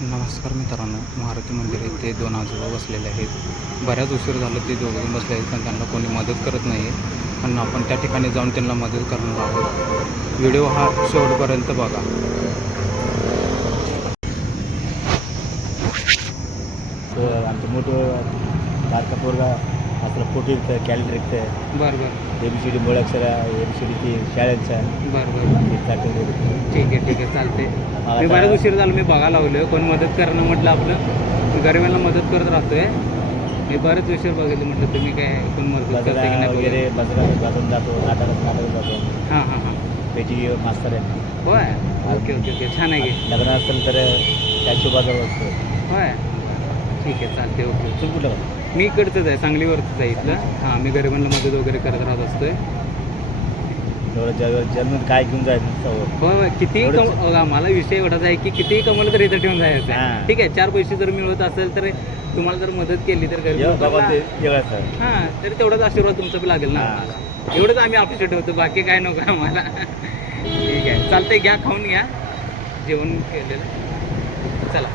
नमस्कार मित्रांनो, मारुती मंदिर येथे दोन आजोबा बसलेले आहेत. बऱ्याच उशीर झालं ते दोघं बसले आहेत, पण त्यांना कोणी मदत करत नाही आहे. पण आपण त्या ठिकाणी जाऊन त्यांना मदत करणार आहोत. व्हिडिओ हा शेवटपर्यंत बघा. आमचं मोठं बारका पोरगा असलं फोटो इथं कॅलेंडर इथं बरं बरं ABCD मुळाक्षर ABCD ती शाळेचा बरं बरं ठीक आहे चालते. मी बऱ्याच उशीर झालं, मी बघायला लागलो कोण मदत करणं म्हटलं आपलं गरिबांना मदत करत राहतोय. मी बरेच उशीर बघितलं, म्हटलं तुम्ही काय कोण मदत करते की नाही वगैरे बजरा वाजून जातो, नाटक जातो. हां त्याची मास्तर आहे. होय. ओके छान आहे की. लग्न असेल तर त्याची बाजार असतो. होय ठीक आहे चालते. ओके तुम्ही कुठलं का? मी इकडचंच आहे, सांगलीवरच आहे इथलं. हां, मी गरिबांना मदत वगैरे करत राहत असतोय. जन्म काय घेऊन जायचं. होय कितीही मला विषय एवढाच आहे की कितीही कमवलं तर इथं ठेवून जायचं आहे. ठीक आहे, 4 पैसे जर मिळत असेल तर तुम्हाला जर मदत केली तर हां, तर तेवढाच आशीर्वाद तुमचा बी लागेल ना. एवढंच आम्ही अपेक्षा ठेवतो, बाकी काय नको आम्हाला. ठीक आहे चालतंय, घ्या खाऊन घ्या जेवण केलेलं. चला